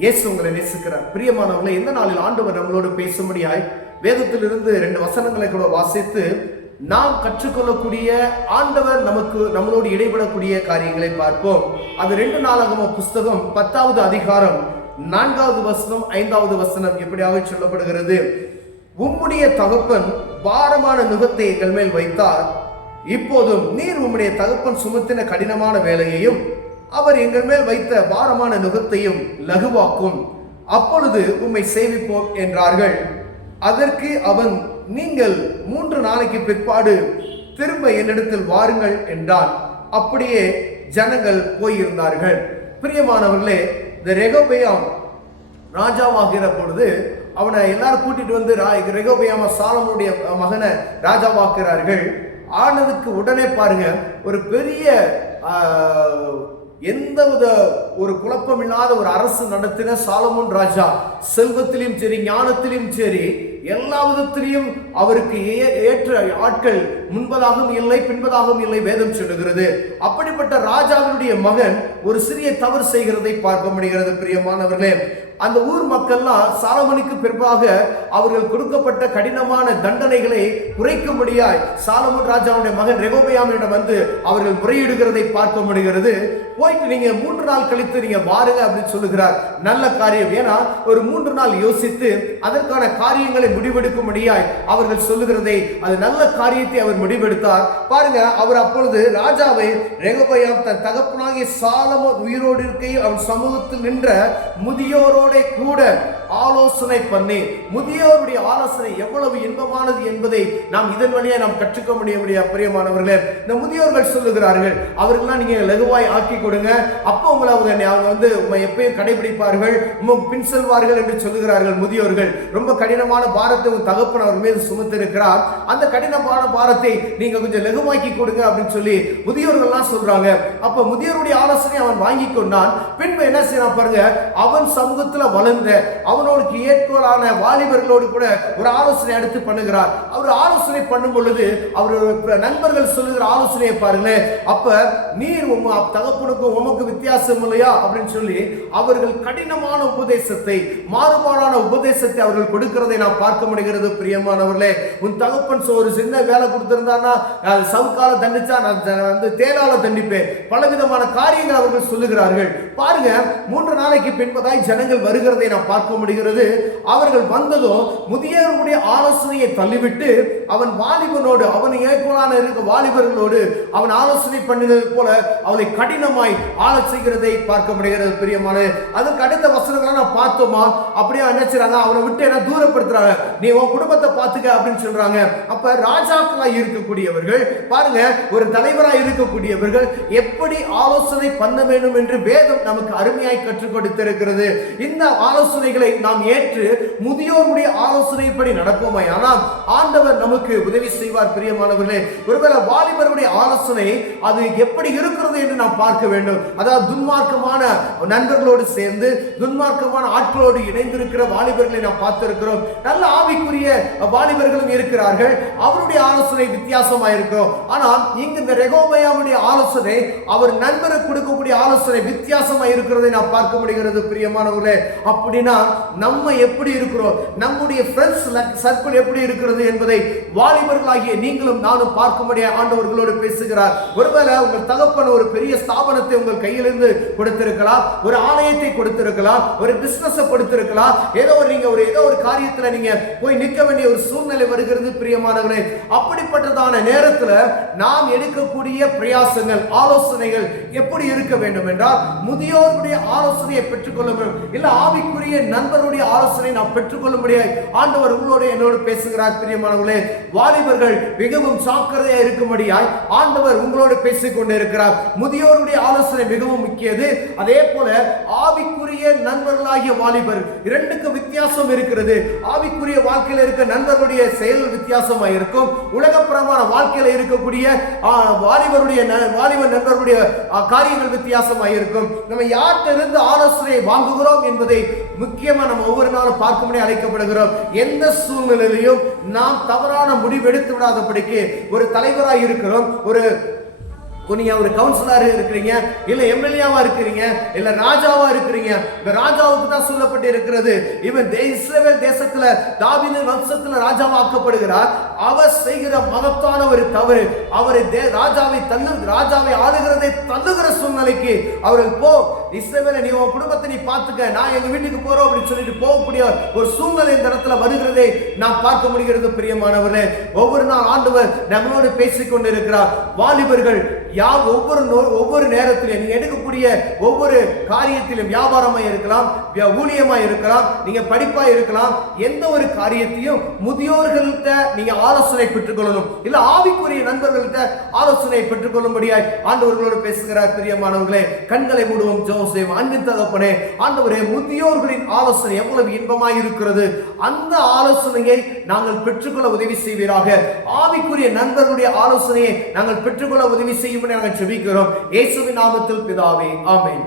இயேசு உங்களை நேசிக்கிறார். பிரியமானவர்களை, இந்த நாளில் ஆண்டவர் நம்மளோடு பேசும்படியாய் வேதத்திலிருந்து 2 வசனங்களை கூட வாசித்து நாம் கற்றுக்கொள்ளக்கூடிய, ஆண்டவர் நம்மளோடு இடைபடக்கூடிய காரியங்களை பார்ப்போம். அது 2 நாளாகமம் புஸ்தகம் 10வது அதிகாரம் 4வது வசனம் 5வது வசனம் எப்படியாக சொல்லப்படுகிறது. உம்முடைய தகப்பன் பாரமான நுகத்தை எங்கள் மேல் வைத்தார், இப்போதும் நீர் உம்முடைய தகப்பன் சுமத்தின கடினமான வேலையையும் அவர் எங்கள் மேல் வைத்த பாரமான நுகத்தையும் லகுவாக்கும், அப்பொழுது உம்மை சேவிப்போம் என்றார்கள். அதற்கு அவன், நீங்கள் 3 நாளைக்கு பிற்பாடு திரும்ப என்னிடத்தில் வாருங்கள் என்றான். அப்படியே ஜனங்கள் போயிருந்தார்கள். பிரியமானவர்களே, இந்த ரெகொபெயாம் ராஜாவாகிற பொழுது அவனை எல்லாரும் கூட்டிட்டு வந்து ரெகொபெயாம சாலமோனுடைய மகனை ராஜாவாக்குறார்கள். ஆனதுக்கு உடனே பாருங்க, ஒரு பெரிய எந்தவித ஒரு குழப்பம் இல்லாத ஒரு அரசு நடத்தின சாலமோன் ராஜா. செல்வத்திலும் சரி, ஞானத்திலும் சரி, எல்லா விதத்திலையும் அவருக்கு ஏற்ற ஆட்கள் முன்பதாகவும் இல்லை, பின்பதாகவும் இல்லை, வேதம் சொல்லுகிறது. அப்படிப்பட்ட ராஜாவினுடைய மகன் ஒரு சிறிய தவறு செய்கிறதை பார்க்க முடிகிறது. பிரியமானவர்களே, அந்த ஊர் மக்கள்லாம் சாலமோனுக்கு பிற்பாக அவர்கள் கொடுக்கப்பட்ட கடினமான தண்டனைகளை குறைக்கும்படியாய் சாலமோன் ராஜாவுடைய மகன் ரெகொபெயாமிடம் வந்து அவர்கள் முறையிடுகிறதை பார்க்க முடிகிறது. போயிட்டு நீங்க 3 நாள் கழித்து நீங்க வாருங்க அப்படின்னு சொல்லுகிறார். நல்ல காரியம். ஏன்னா ஒரு 3 நாள் யோசித்து அதற்கான காரியங்களை முடிவெடுக்கும்படியாய் அவர்கள் சொல்லுகிறதை, அது நல்ல காரியத்தை அவர் முடிவெடுத்தார். பாருங்க, அவர் அப்பொழுது ராஜாவை ரெகொபெயாம் தன் தகப்பனாகிய சாலமோன் உயிரோடு இருக்கையில் அவன் சமூகத்தில் நின்ற முதியோரோட கூட ஆலோசனை பண்ணி, முதியோருடைய ஆலோசனை எவ்வளவு இன்பமானது என்பதை நாம் இதன் வழியா நாம் கற்றுக்க முடியும். பிரியமானவர்களே, இந்த முதியோர்கள் சொல்லுகிறார்கள், அவர்கள்லாம் நீங்க லகுவாய் ஆக்கி கொடுங்க, அப்போ உங்களை அவங்க வந்து எப்பயும் கடைபிடிப்பார்கள், பின் செல்வார்கள் என்று சொல்லுகிறார்கள். முதியோர்கள் ரொம்ப கடினமான பாரத்தை உங்க தகப்பன் அவர் மீது சுமத்திருக்கிறார், அந்த கடினமான பாரத்தை நீங்க கொஞ்சம் லகுவாக்கி கொடுங்க அப்படின்னு சொல்லி முதியோர்கள்லாம் சொல்றாங்க. அப்ப முதியோருடைய ஆலோசனை அவன் வாங்கி கொண்டான். பின்பு என்ன செய்யறான் பாருங்க, அவன் சமூகத்தில் வளர்ந்த அவனோடு ஏற்கோளான வாலிபர்களோடு கூட ஒரு ஆலோசனை எடுத்து பண்ணுகிறார். அவர் ஆலோசனை பண்ணும் பொழுது அவர் நண்பர்கள் சொல்லுகிற ஆலோசனையை பாருங்க. அப்ப நீர் தகப்பனுக்கும் உமக்கு வித்தியாசம் இல்லையா அப்படின்னு சொல்லி அவர்கள் கடினமான உபதேசத்தை, மாறுபாடான உபதேசத்தை அவர்கள் கொடுக்கிறதை நாம் பார்க்க முடிகிறது. பிரியமானவர்களே, உன் தகப்பன் ஒரு சின்ன வேலை கொடுத்திருந்தானா சவுக்கால தண்டிச்சா, நான் வந்து தேனால தண்டிப்பேன், பலவிதமான காரியங்கள் அவர்கள் சொல்லுகிறார்கள். பாருங்க, 3 நாளைக்கு பின்பதாய் ஜனங்கள் வருகிறதை நாம் பார்க்க முடிகிறது. அவர்கள் வந்ததும் முதியோருடைய ஆலோசனையை தள்ளிவிட்டு அவன் வாலிபனோடு, அவன் ஏற்கோளான இருக்க வாலிபர்களோடு அவன் ஆலோசனை பண்ணினது போல அவனை கடினமாய் ஆலோசிக்கிறதை பார்க்க முடிகிறது. பிரியமான, அதுக்கு அடுத்த வசனங்களை நான் பார்த்தோமா, அப்படியே நினைச்சாங்க, அவனை விட்டு என்ன தூரப்படுத்துறாங்க, நீ உன் குடும்பத்தை பார்த்துக்க அப்படின்னு சொல்றாங்க. அப்ப ராஜாக்களாய் இருக்கக்கூடியவர்கள் பாருங்க, ஒரு தலைவராய் இருக்கக்கூடியவர்கள் எப்படி ஆலோசனை பண்ண வேண்டும் என்று வேதம் நமக்கு அருமையாய் கற்றுக் கொடுத்திருக்கிறது. இந்த ஆலோசனைகளை நாம் ஏற்று முதியோருடைய ஆலோசனைப்படி நடப்போமே ஆனால் ஆண்டவர் நமக்கு உதவி செய்வார். பிரியமானவர்களே, ஒருவேளை வாலிபருடைய ஆலோசனை அது எப்படி இருக்கிறது என்று நாம் பார்க்க வேண்டும். அதாவது துன்மார்க்கமான நண்பர்களோடு சேர்ந்து துன்மார்க்கமான ஆட்களோடு இணைந்திருக்கிற வாலிபர்களை நாம் பார்த்திருக்கிறோம். நல்ல ஆவிக்குரிய வாலிபர்களும் இருக்கிறார்கள், அவருடைய ஆலோசனை வித்தியாசமாக இருக்கிறோம். ஆனால் இங்கு இந்த ரெகொபெயாமுடைய ஆலோசனை, அவர் நண்பருக்கு கொடுக்கக்கூடிய ஆலோசனை வித்தியாசமாக இருக்கிறதை நாம் பார்க்க முடிகிறது. பிரியமானவர்களே, அப்படின்னா நம்ம எப்படி இருக்கிறோம், நம்முடைய ஃப்ரெண்ட்ஸ் சர்க்கிள் எப்படி இருக்கிறது என்பதை வாலிபர்களாகிய நீங்களும் நானும் பார்க்கும்படியா ஆண்டவர்களோடு பேசுகிறார். ஒருவேளை உங்கள் தகப்பன் ஒரு பெரிய ஸ்தாபனத்தை உங்கள் கையிலிருந்து கொடுத்திருக்கலாம், ஒரு ஆலயத்தை கொடுத்திருக்கலாம், ஒரு பிசினஸ் கொடுத்திருக்கலாம், ஏதோ ஒரு காரியத்துல நீங்க போய் நிற்க வேண்டிய ஒரு சூழ்நிலை வருகிறது. பிரியமானவர்களே, அப்படிப்பட்டதான நேரத்தில் நாம் எடுக்கக்கூடிய பிரயாசங்கள், ஆலோசனைகள் எப்படி இருக்க வேண்டும் என்றால், முதியோருடைய ஆலோசனையை பெற்றுக்கொள்ள வேண்டும், இல்ல ஆவிக்குரிய நண்பருடைய ஆலோசனை நாம் பெற்றுக்கொள்ள முடியாது. ஆண்டவர் உங்களோடு என்னோடு பேசுகிறார். பிரியமானவர்களே, வாலிபர்கள் மிகவும் ஜாக்கிரதையா இருக்கும்படியாய் ஆண்டவர் உங்களோடு பேசிக் கொண்டிருக்கிறார். முதியோருடைய ஆலோசனை மிகவும் முக்கியது. அதே போல ஆவிக்குரிய நண்பர்களாகிய வாலிபர், இரண்டுக்கு வித்தியாசம் இருக்கிறது. ஆவிக்குரிய வாழ்க்கையில் இருக்க நண்பர்களுடைய செயல் வித்தியாசமாக இருக்கும். உலகப்பிரமான வாழ்க்கையில் இருக்கக்கூடிய வாலிப நண்பர்களுடைய காரியங்கள் வித்தியாசமாக இருக்கும். நம்ம யார்கிட்ட இருந்து ஆலோசனை வாங்குகிறோம் என்பதை முக்கியமா நம்ம ஒவ்வொரு நாளும் பார்க்கும்படி அழைக்கப்படுகிறோம். எந்த சூழ்நிலையிலும் நாம் தவறான முடிவு எடுத்து விடாதபடிக்கு ஒரு தலைவராக இருக்கிறோம், ஒரு நீங்க ஒரு கவுன்சிலரா இருக்கிறீங்க, இல்ல எம்எல்ஏவா இருக்கிறீங்க, இல்ல ராஜாவா இருக்கிறீங்க. இந்த ராஜாவுக்கு தான் சொல்லப்பட்டு இருக்கிறது, இவன் இஸ்ரவேல் தேசத்துல தாவீது வம்சத்துல ராஜாவாக்கப்படுகிறார். அவர் செய்கிற மகத்தான ஒரு தவறு, அவரை ராஜாவை ஆளுகிறதை தள்ளுகிற சூழ்நிலைக்கு அவர்கள் இஸ்ரவேலை நீ உன் குடும்பத்தை நீ பார்த்துக்க, நான் எங்க வீட்டுக்கு போறோம் அப்படின்னு சொல்லிட்டு போகக்கூடிய ஒரு சூழ்நிலை இந்த இடத்துல வருகிறதை நாம் பார்க்க முடிகிறது. பிரியமானவர்களே, ஒவ்வொரு நாள் ஆண்டவர் நம்மளோடு பேசிக் கொண்டிருக்கிறார். வாலிபர்கள் ஒவ்வொரு நேரத்திலும் நீங்க எடுக்கக்கூடிய ஒவ்வொரு காரியத்திலும், வியாபாரமா இருக்கலாம், ஊழியமா இருக்கலாம், நீங்க படிப்பா இருக்கலாம், எந்த ஒரு காரியத்தையும் முதியோர்கள்ட்ட நீங்க ஆலோசனை பெற்றுக்கொள்ளணும், இல்ல ஆவிக்குரிய நண்பர்கள்ட்ட ஆலோசனை பெற்றுக்கொள்ளும்படியாய் ஆண்டவர்களோடு பேசுகிறார். பிரியமானவர்களே, கண்களை மூடுவோம், ஜெபம் செய்வோம். அன்பின் தகப்பனே, ஆண்டவரே, முதியோர்களின் ஆலோசனை எவ்வளவு இன்பமாய் இருக்கிறது. அந்த ஆலோசனையை நாங்கள் பெற்றுக்கொள்ள உதவி செய்வீராக. ஆவிக்குரிய நண்பர்களுடைய ஆலோசனையை நாங்கள் பெற்றுக்கொள்ள உதவி செய்யும் நாங்கள் ஜெபிக்கிறோம். இயேசுவின் நாமத்தில் பிதாவே, ஆமென்.